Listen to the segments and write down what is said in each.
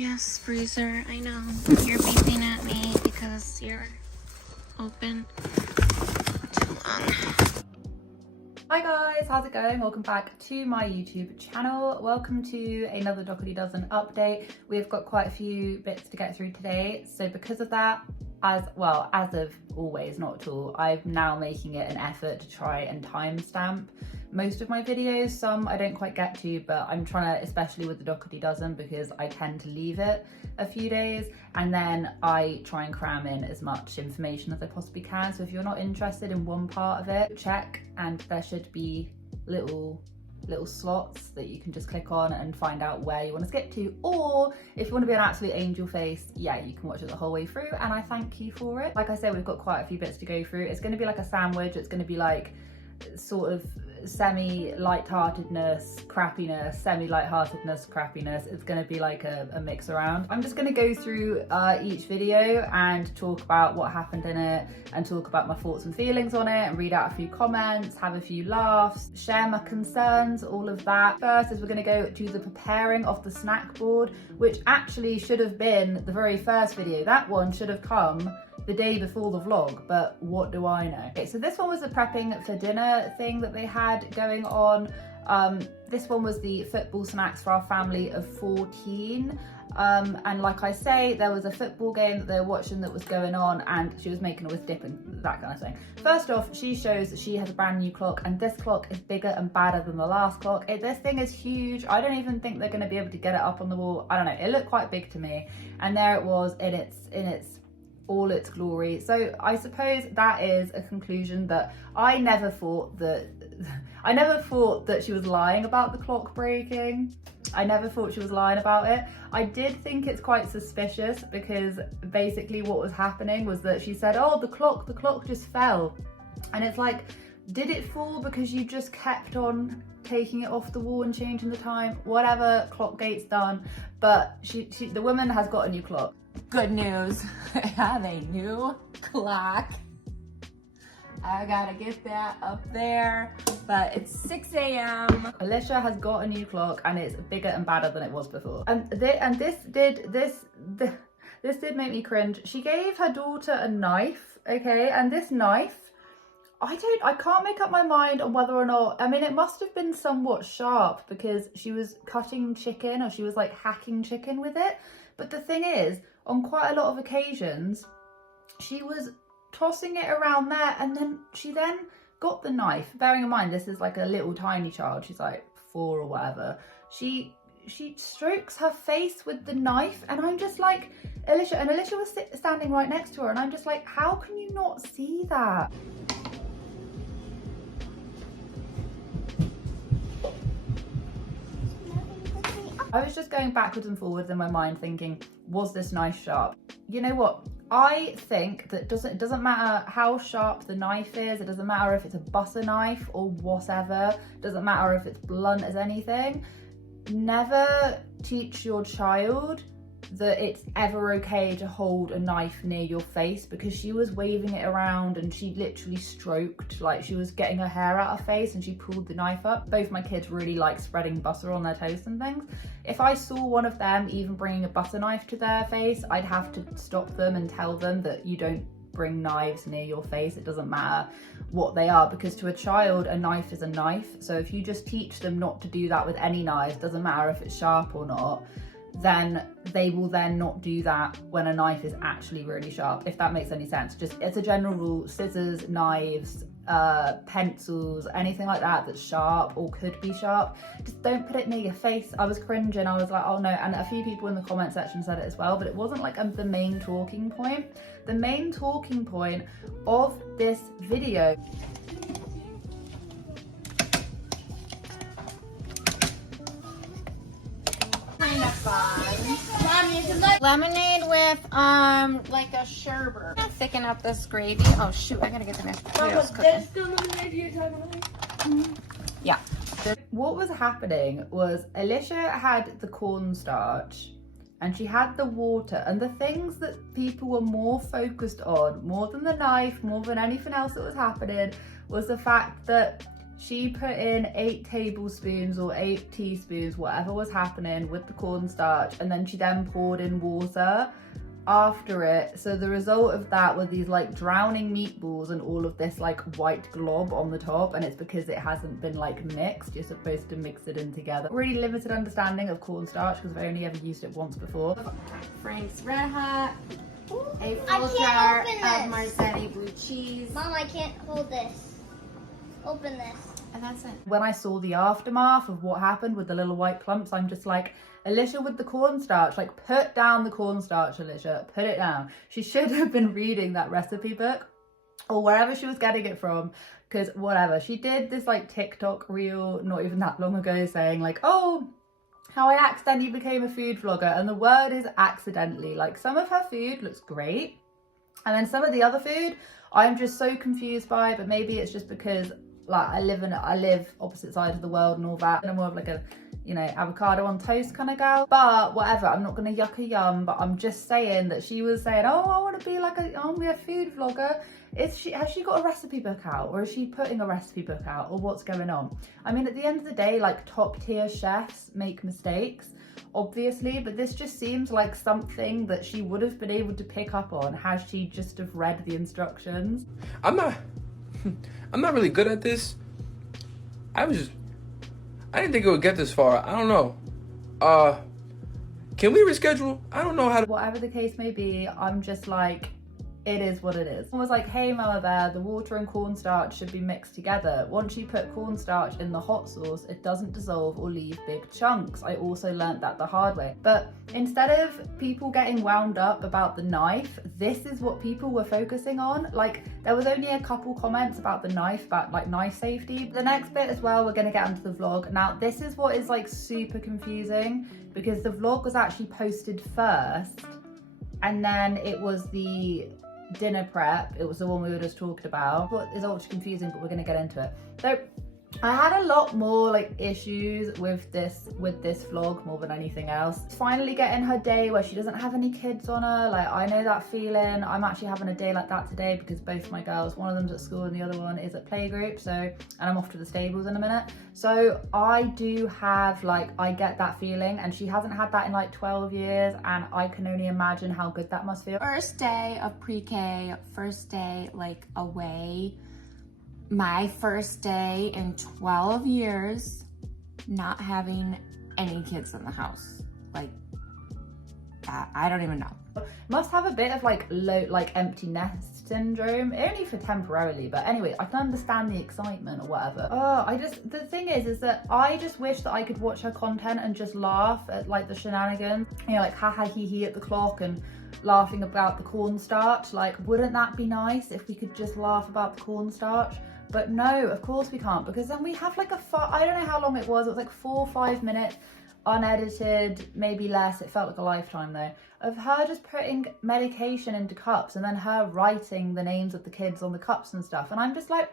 Yes, freezer, I know. You're beeping at me because you're open too long. Hi guys, how's it going? Welcome back to my YouTube channel. Welcome to another Dougherty Dozen update. We've got quite a few bits to get through today. So because of that, as of always, not at all, I'm now making it an effort to try and timestamp most of my videos. Some I don't quite get to, but I'm trying to, especially with the Dougherty Dozen, because I tend to leave it a few days and then I try and cram in as much information as I possibly can. So if you're not interested in one part of it, check, and there should be little slots that you can just click on and find out where you want to skip to. Or if you want to be an absolute angel face, yeah, you can watch it the whole way through, and I thank you for it. Like I said, we've got quite a few bits to go through. It's going to be like a sandwich. It's going to be like sort of semi-lightheartedness, crappiness, semi-lightheartedness, crappiness. It's going to be like a mix around. I'm just going to go through each video and talk about what happened in it and talk about my thoughts and feelings on it and read out a few comments, have a few laughs, share my concerns, all of that. First is we're going to go to the preparing of the snack board, which actually should have been the very first video. That one should have come the day before the vlog, but what do I know? Okay, so this one was the prepping for dinner thing that they had going on. This one was the football snacks for our family of 14. And like I say, there was a football game that they were watching that was going on, and she was making it with dip and that kind of thing. First off, she shows that she has a brand new clock, and this clock is bigger and badder than the last clock. This thing is huge. I don't even think they're going to be able to get it up on the wall. I don't know, it looked quite big to me, and there it was in its all its glory. So I suppose that is a conclusion that I never thought that she was lying about the clock breaking. I never thought she was lying about it. I did think it's quite suspicious, because basically what was happening was that she said, oh, the clock just fell. And it's like, did it fall because you just kept on taking it off the wall and changing the time? Whatever, Clockgate's done. But the woman has got a new clock. Good news, I have a new clock. I gotta get that up there, but it's 6 a.m. Alicia has got a new clock, and it's bigger and badder than it was before. And this did make me cringe. She gave her daughter a knife, okay, and this knife, I can't make up my mind on whether or not, I mean, it must have been somewhat sharp because she was cutting chicken, or she was like hacking chicken with it. But the thing is, on quite a lot of occasions, she was tossing it around there, and then she got the knife. Bearing in mind, this is like a little tiny child. She's like 4 or whatever. She strokes her face with the knife, and I'm just like, Alicia, and Alicia was standing right next to her, and I'm just like, how can you not see that? I was just going backwards and forwards in my mind thinking, was this knife sharp? You know what? I think that it doesn't matter how sharp the knife is. It doesn't matter if it's a butter knife or whatever. It doesn't matter if it's blunt as anything. Never teach your child that it's ever okay to hold a knife near your face, because she was waving it around and she literally stroked, like she was getting her hair out of her face, and she pulled the knife up. Both my kids really like spreading butter on their toast and things. If I saw one of them even bringing a butter knife to their face, I'd have to stop them and tell them that you don't bring knives near your face. It doesn't matter what they are, because to a child, a knife is a knife. So if you just teach them not to do that with any knife, doesn't matter if it's sharp or not, then they will then not do that when a knife is actually really sharp, if that makes any sense. Just as a general rule, scissors, knives, pencils, anything like that that's sharp or could be sharp, just don't put it near your face. I was cringing. I was like, oh no. And a few people in the comment section said it as well, but it wasn't like the main talking point. The main talking point of this video lemonade with like a sherbet. Thicken up this gravy. Oh shoot, I gotta get the mashed potatoes cooking. Yeah. What was happening was Alicia had the cornstarch and she had the water, and the things that people were more focused on, more than the knife, more than anything else that was happening, was the fact that she put in 8 tablespoons or 8 teaspoons, whatever was happening with the cornstarch, and then she then poured in water after it. So the result of that were these like drowning meatballs and all of this like white glob on the top, and it's because it hasn't been like mixed. You're supposed to mix it in together. Really limited understanding of cornstarch because I've only ever used it once before. Frank's Red Hot, a I full can't jar open of this. Marzetti blue cheese, Mom, I can't hold this. Open this. and that's it. When I saw the aftermath of what happened with the little white clumps, I'm just like, Alicia with the cornstarch, like put down the cornstarch, Alicia, put it down. She should have been reading that recipe book or wherever she was getting it from, because whatever. She did this like TikTok reel not even that long ago saying like, oh, how I accidentally became a food vlogger, and the word is accidentally. Like some of her food looks great, and then some of the other food I'm just so confused by, but maybe it's just because like I live opposite side of the world and all that, and I'm more of like a, you know, avocado on toast kind of gal. But whatever, I'm not gonna yuck a yum, but I'm just saying that she was saying, oh, I want to be like a, I want to be a food vlogger. Has she got a recipe book out, or is she putting a recipe book out, or what's going on? I mean, at the end of the day, like top tier chefs make mistakes, obviously, but this just seems like something that she would have been able to pick up on had she just have read the instructions. I'm not really good at this. I didn't think it would get this far. I don't know. Can we reschedule? I don't know how to. Whatever the case may be, I'm just like, it is what it is. I was like, hey Mama Bear, the water and cornstarch should be mixed together. Once you put cornstarch in the hot sauce, it doesn't dissolve or leave big chunks. I also learnt that the hard way. But instead of people getting wound up about the knife, this is what people were focusing on. Like there was only a couple comments about the knife, about like knife safety. The next bit as well, we're gonna get onto the vlog. Now this is what is like super confusing, because the vlog was actually posted first, and then it was the dinner prep. It was the one we were just talking about. What is ultra confusing, but we're gonna get into it. So I had a lot more like issues with this vlog more than anything else. Finally getting her day where she doesn't have any kids on her. Like I know that feeling. I'm actually having a day like that today because both my girls, one of them's at school and the other one is at playgroup. So, and I'm off to the stables in a minute. So I do have like, I get that feeling, and she hasn't had that in like 12 years, and I can only imagine how good that must feel. First day of pre-K, first day like away. My first day in 12 years not having any kids in the house. Like, I don't even know. Must have a bit of like low, like empty nest syndrome, only for temporarily, but anyway, I can understand the excitement or whatever. The thing is that I just wish that I could watch her content and just laugh at like the shenanigans, you know, like haha hee hee at the clock and laughing about the cornstarch. Like, wouldn't that be nice if we could just laugh about the cornstarch? But no, of course we can't, because then we have like I don't know how long it was like 4 or 5 minutes, unedited, maybe less, it felt like a lifetime though, of her just putting medication into cups and then her writing the names of the kids on the cups and stuff. And I'm just like,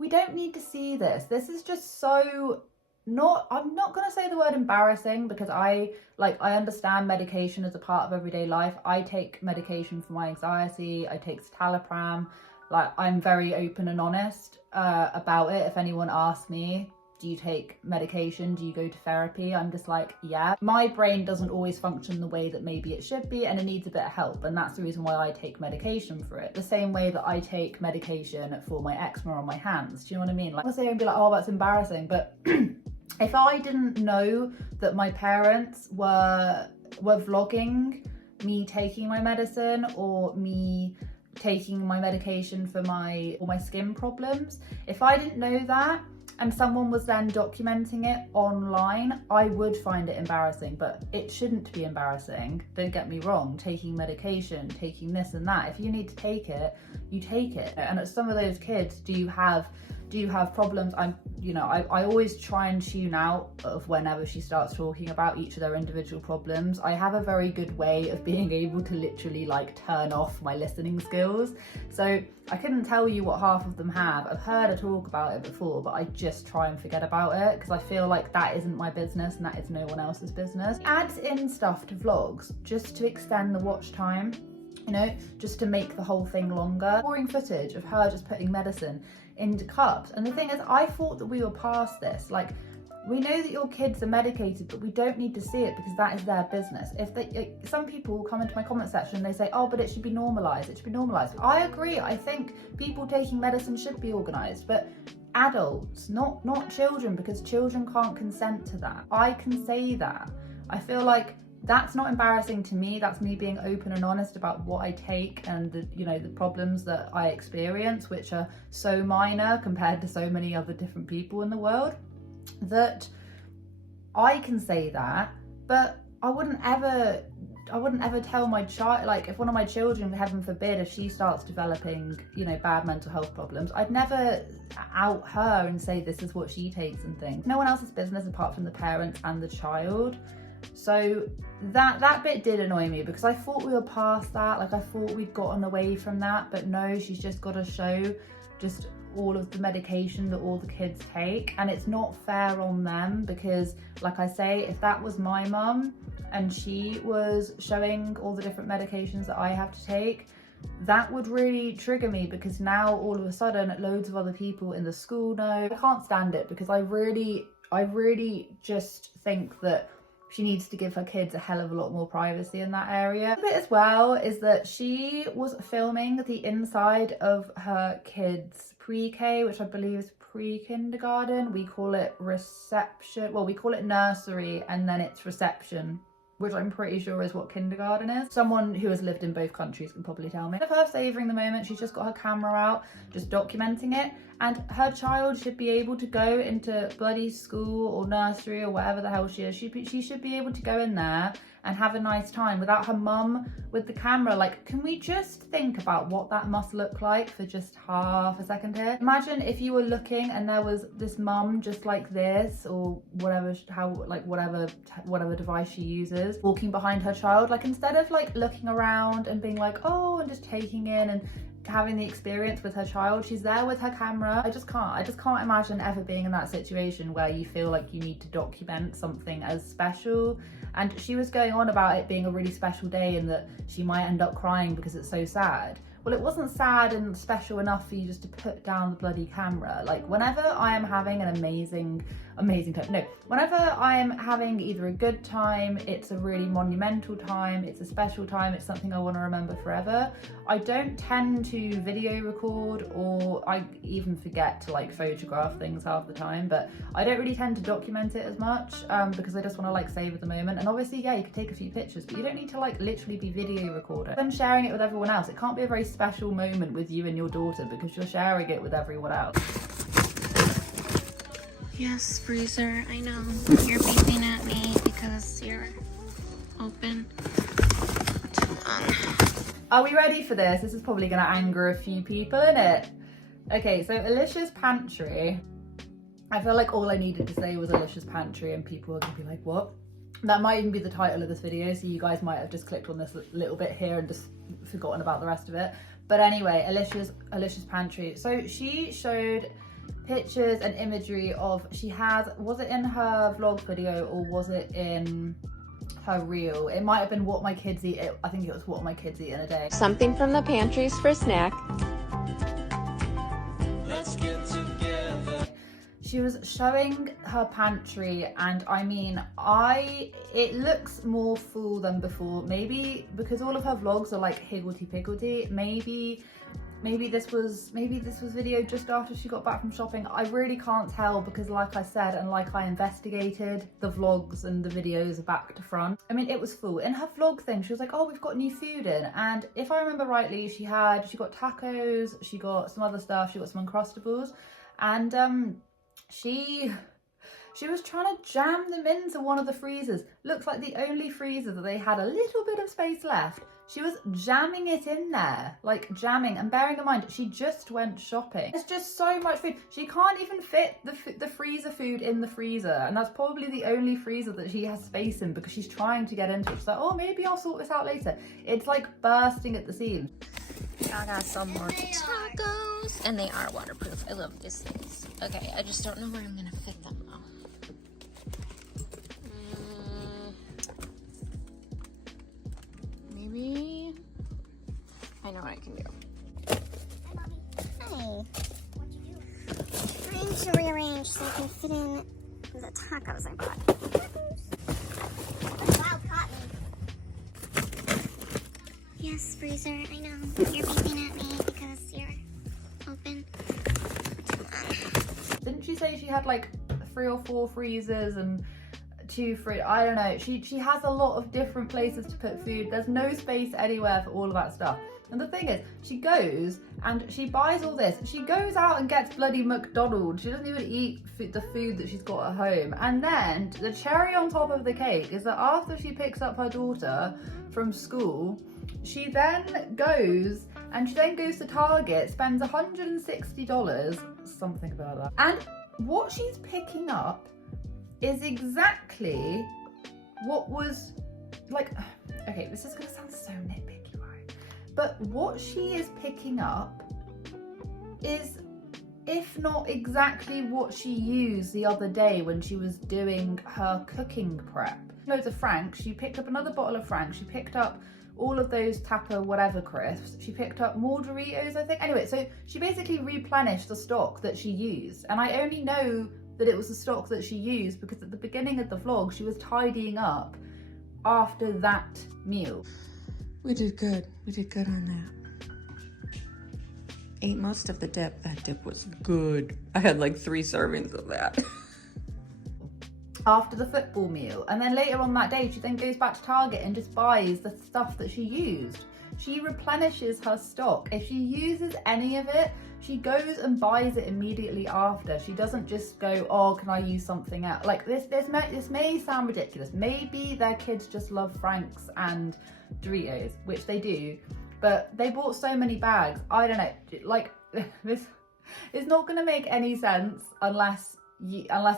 we don't need to see this. This is just so I'm not gonna say the word embarrassing, because I understand medication as a part of everyday life. I take medication for my anxiety, I take citalopram. Like, I'm very open and honest about it. If anyone asks me, do you take medication? Do you go to therapy? I'm just like, yeah. My brain doesn't always function the way that maybe it should be, and it needs a bit of help. And that's the reason why I take medication for it. The same way that I take medication for my eczema on my hands. Do you know what I mean? Like, I'll say and be like, oh, that's embarrassing. But if I didn't know that my parents were vlogging me taking my medicine, or me taking my medication for all my skin problems, if I didn't know that and someone was then documenting it online, I would find it embarrassing. But it shouldn't be embarrassing, don't get me wrong. Taking medication, taking this and that, if you need to take it, you take it. And at some of those kids, do you have problems? I always try and tune out of whenever she starts talking about each of their individual problems. I have a very good way of being able to literally like turn off my listening skills. So I couldn't tell you what half of them have. I've heard her talk about it before, but I just try and forget about it, because I feel like that isn't my business and that is no one else's business. Adds in stuff to vlogs just to extend the watch time, you know, just to make the whole thing longer. Boring footage of her just putting medicine into cups. And the thing is, I thought that we were past this. Like, we know that your kids are medicated, but we don't need to see it because that is their business. Some people come into my comment section and they say, oh, but it should be normalized. It should be normalized. I agree. I think people taking medicine should be organized, but adults, not children, because children can't consent to that. I can say that. I feel like that's not embarrassing to me. That's me being open and honest about what I take and the problems that I experience, which are so minor compared to so many other different people in the world, that I can say that. But I wouldn't ever tell my child, like if one of my children, heaven forbid, if she starts developing, bad mental health problems, I'd never out her and say this is what she takes and things. No one else's business apart from the parent and the child. So that bit did annoy me because I thought we were past that. Like I thought we'd gotten away from that, but no, she's just got to show just all of the medication that all the kids take, and it's not fair on them because, like I say, if that was my mum and she was showing all the different medications that I have to take, that would really trigger me because now all of a sudden loads of other people in the school know. I can't stand it because I really just think that she needs to give her kids a hell of a lot more privacy in that area. The bit as well is that she was filming the inside of her kids' pre-K, which I believe is pre-kindergarten. We call it reception. Well, we call it nursery and then it's reception, which I'm pretty sure is what kindergarten is. Someone who has lived in both countries can probably tell me. Of her savouring the moment, she's just got her camera out, just documenting it, and her child should be able to go into bloody school or nursery or whatever the hell she is. She should be able to go in there and have a nice time without her mum with the camera. Like, can we just think about what that must look like for just half a second here? Imagine if you were looking and there was this mum just like this, or whatever, whatever device she uses, walking behind her child. Like, instead of like looking around and being like, oh, and just taking in and having the experience with her child, she's there with her camera. I just can't imagine ever being in that situation where you feel like you need to document something as special. And she was going on about it being a really special day and that she might end up crying because it's so sad. Well, it wasn't sad and special enough for you just to put down the bloody camera. Like, whenever I am having an amazing time, no, whenever I am having either a good time, it's a really monumental time, it's a special time, it's something I want to remember forever, I don't tend to video record, or I even forget to like photograph things half the time, but I don't really tend to document it as much because I just want to like savor the moment. And obviously, yeah, you can take a few pictures, but you don't need to like literally be video recording. Then sharing it with everyone else, it can't be a very special moment with you and your daughter because you're sharing it with everyone else. Yes, freezer, I know. You're beeping at me because you're open. Too long. Are we ready for this? This is probably going to anger a few people, innit? Okay, so Alicia's pantry. I feel like all I needed to say was Alicia's pantry and people are going to be like, what? That might even be the title of this video, so you guys might have just clicked on this little bit here and just forgotten about the rest of it. But anyway, Alicia's pantry. So she showed pictures and imagery of, was it in her vlog video or was it in her reel? It might have been what my kids eat. I think it was what my kids eat in a day. Something from the pantries for snack. Let's get together. She was showing her pantry, and I mean, it looks more full than before. Maybe because all of her vlogs are like higgledy-piggledy. Maybe this was video just after she got back from shopping. I really can't tell because, like I said, and like I investigated, the vlogs and the videos are back to front. I mean, it was full. In her vlog thing, she was like, oh, we've got new food in. And if I remember rightly, she got tacos, she got some other stuff, she got some Uncrustables. And she was trying to jam them into one of the freezers. Looks like the only freezer that they had a little bit of space left. She was jamming it in there, like jamming, and bearing in mind, she just went shopping. There's just so much food. She can't even fit the freezer food in the freezer, and that's probably the only freezer that she has space in because she's trying to get into it. She's like, oh, maybe I'll sort this out later. It's like bursting at the seams. I got some more tacos, and they are waterproof. I love these things. Okay, I just don't know where I'm gonna fit them though. Maybe I know what I can do. Hi, Mommy. Hi. What'd you do? fit in the tacos I bought. Wow, cotton. Yes, freezer, I know. You're beeping at me because you're open. Didn't she say she had like 3 or 4 freezers and 2 I don't know. She has a lot of different places to put food. There's no space anywhere for all of that stuff. And the thing is, she goes and she buys all this. She goes out and gets bloody McDonald's. She doesn't even eat the food that she's got at home. And then the cherry on top of the cake is that after she picks up her daughter from school, she then goes to Target, spends $160, something about that. And what she's picking up is exactly what was like, okay, this is gonna sound so nitpicky, right? But what she is picking up is, if not exactly what she used the other day when she was doing her cooking prep. Loads of Franks. She picked up another bottle of Franks. She picked up all of those Tapper whatever crisps. She picked up more Doritos, I think. Anyway, so she basically replenished the stock that she used. And I only know that it was the stock that she used because at the beginning of the vlog, she was tidying up after that meal. We did good. We did good on that. Ate most of the dip. That dip was good. I had like 3 servings of that. After the football meal, and then later on that day she then goes back to Target and just buys the stuff that she used. She replenishes her stock. If she uses any of it, she goes and buys it immediately after. She doesn't just go, oh, can I use something else? Like this may sound ridiculous. Maybe their kids just love Franks and Doritos, which they do, but they bought so many bags. I don't know, like this is not gonna make any sense unless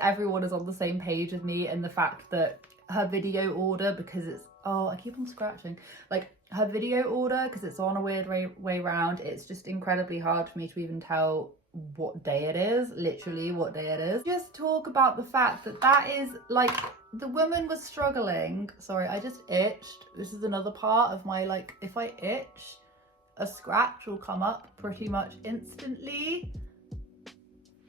everyone is on the same page with me, and the fact that her video order, because it's, oh, I keep on scratching, like her video order, because it's on a weird way round, it's just incredibly hard for me to even tell what day it is, literally what day it is. Just talk about the fact that that is like, the woman was struggling. Sorry, I just itched. This is another part of my, like, if I itch, a scratch will come up pretty much instantly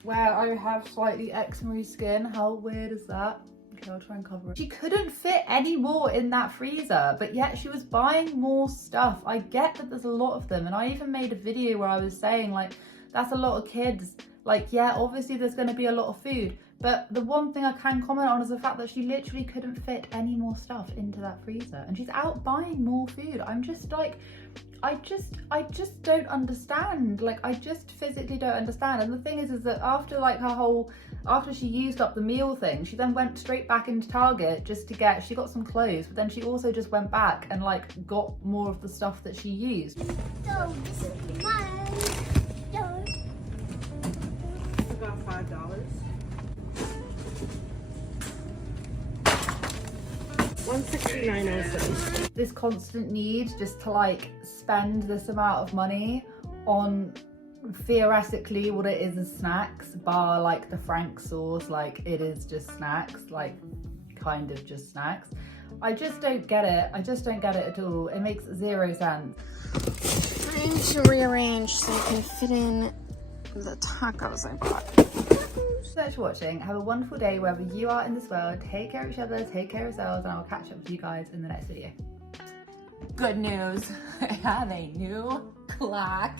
where I have slightly eczema skin. How weird is that? Okay, I'll try and cover it. She couldn't fit any more in that freezer, but yet she was buying more stuff. I get that there's a lot of them, and I even made a video where I was saying, like, that's a lot of kids. Like, yeah, obviously there's going to be a lot of food, but the one thing I can comment on is the fact that she literally couldn't fit any more stuff into that freezer, and she's out buying more food. I'm just like, I just don't understand. Like, I just physically don't understand. And the thing is that after like after she used up the meal thing, she then went straight back into Target just to get, she got some clothes, but then she also just went back and like got more of the stuff that she used. So this is mine. About $5. $169.07. This constant need just to like spend this amount of money on theoretically what it is snacks, bar like the Frank sauce, like it is just snacks, like kind of just snacks. I just don't get it. I just don't get it at all. It makes 0 sense. Trying to rearrange so I can fit in the tacos I bought. Thanks for watching. Have a wonderful day wherever you are in this world. Take care of each other, take care of yourselves, and I will catch up with you guys in the next video. Good news. I have a new clock.